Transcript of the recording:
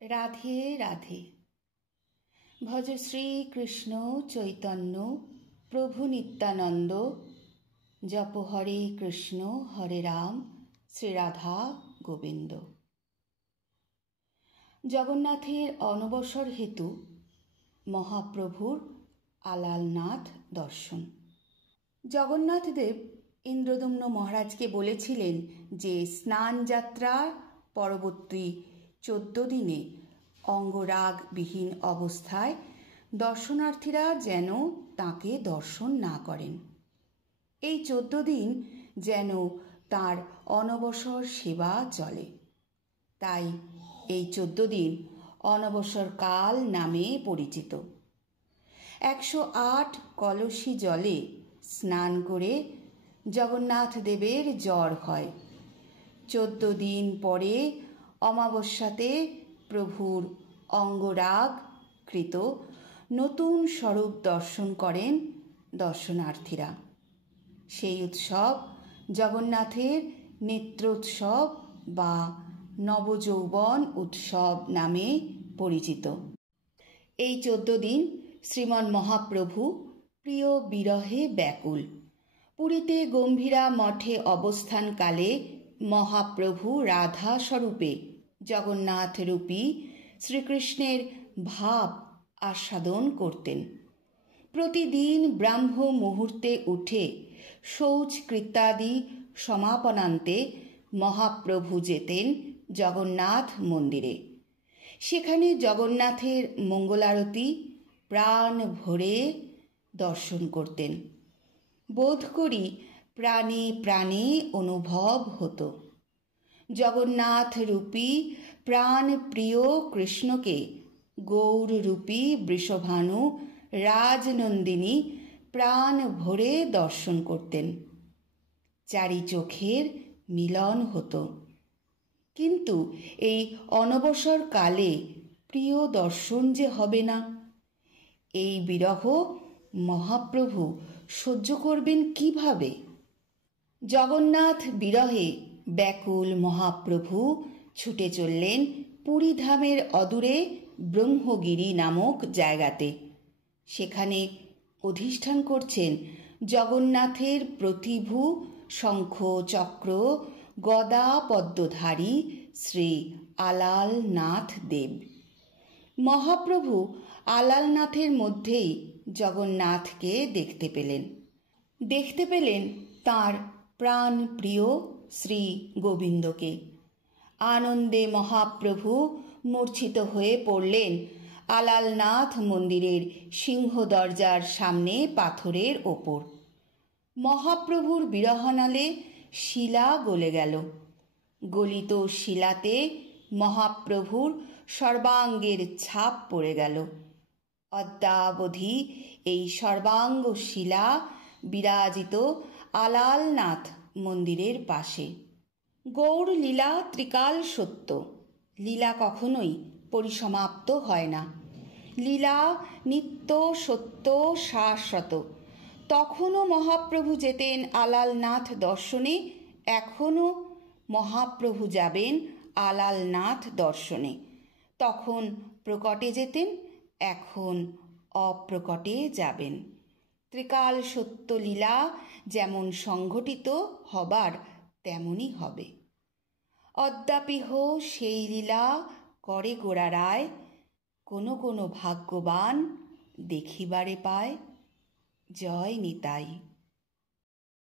রাধে রাধে। ভজ শ্রীকৃষ্ণ চৈতন্য প্রভু নিত্যানন্দ, জপ হরে কৃষ্ণ হরে রাম শ্রীরাধা গোবিন্দ। জগন্নাথের অনবসর হেতু মহাপ্রভুর আলালনাথ দর্শন। জগন্নাথদেব ইন্দ্রদম্ন মহারাজকে বলেছিলেন যে স্নান যাত্রার পরবর্তী 14 দিনে অঙ্গরাগবিহীন অবস্থায় দর্শনার্থীরা যেন তাঁকে দর্শন না করেন। এই 14 দিন যেন তাঁর অনবসর সেবা চলে। তাই এই 14 দিন অনবসর কাল নামে পরিচিত। 108 কলসী জলে স্নান করে জগন্নাথ দেবের জ্বর হয়। 14 দিন পরে অমাবস্যাতে প্রভুর অঙ্গরাগকৃত নতুন স্বরূপ দর্শন করেন দর্শনার্থীরা। সেই উৎসব জগন্নাথের নেত্রোৎসব বা নবযৌবন উৎসব নামে পরিচিত। এই 14 দিন শ্রীমন মহাপ্রভু প্রিয় বিরহে ব্যাকুল। পুরীতে গম্ভীরা মঠে অবস্থানকালে মহাপ্রভু রাধা স্বরূপে জগন্নাথ রূপী শ্রীকৃষ্ণের ভাব আস্বাদন করতেন। প্রতিদিন ব্রাহ্ম মুহূর্তে উঠে শৌচকৃত্যাদি সমাপনান্তে মহাপ্রভু যেতেন জগন্নাথ মন্দিরে। সেখানে জগন্নাথের মঙ্গলারতি প্রাণ ভরে দর্শন করতেন। বোধ করি প্রাণে প্রাণে অনুভব হতো। জগন্নাথ রূপী প্রাণ প্রিয় কৃষ্ণকে গৌররূপী বৃষভানু রাজনন্দিনী প্রাণ ভরে দর্শন করতেন। চারি চোখের মিলন হতো। কিন্তু এই অনবসর কালে প্রিয় দর্শন যে হবে না, এই বিরহ মহাপ্রভু সহ্য করবেন কিভাবে? জগন্নাথ বিরহে ব্যাকুল মহাপ্রভু ছুটে চললেন পুরীধামের অদূরে ব্রহ্মগিরি নামক জায়গাতে। সেখানে অধিষ্ঠান করছেন জগন্নাথের প্রতিভু শঙ্খ চক্র গদা পদ্মধারী শ্রী আলালনাথ দেব। মহাপ্রভু আলালনাথের মধ্যেই জগন্নাথকে দেখতে পেলেন তাঁর প্রাণ প্রিয় শ্রী গোবিন্দকে। আনন্দে মহাপ্রভু মূর্ছিত হয়ে পড়লেন আলালনাথ মন্দিরের সিংহ দরজার সামনে পাথরের ওপর। মহাপ্রভুর বিরহনালে শিলা গলে গেল। গলিত শিলাতে মহাপ্রভুর সর্বাঙ্গের ছাপ পড়ে গেল। অদ্যাবধি এই সর্বাঙ্গ শিলা বিরাজিত আলালনাথ মন্দিরের পাশে। গৌর লীলা ত্রিকাল সত্য। লীলা কখনোই পরিসমাপ্ত হয় না। লীলা নিত্য সত্য শাশ্বত। তখনও মহাপ্রভু যেতেন আলালনাথ দর্শনে, এখনও মহাপ্রভু যাবেন আলালনাথ দর্শনে। তখন প্রকটে যেতেন, এখন অপ্রকটে যাবেন। ত্রিকাল সত্য লীলা যেমন সংঘটিত হবার তেমনই হবে। অদ্যাপিহ সেই লীলা করে গোড়া রায়, কোনো কোনো ভাগ্যবান দেখিবারে পায়। জয় নিতাই।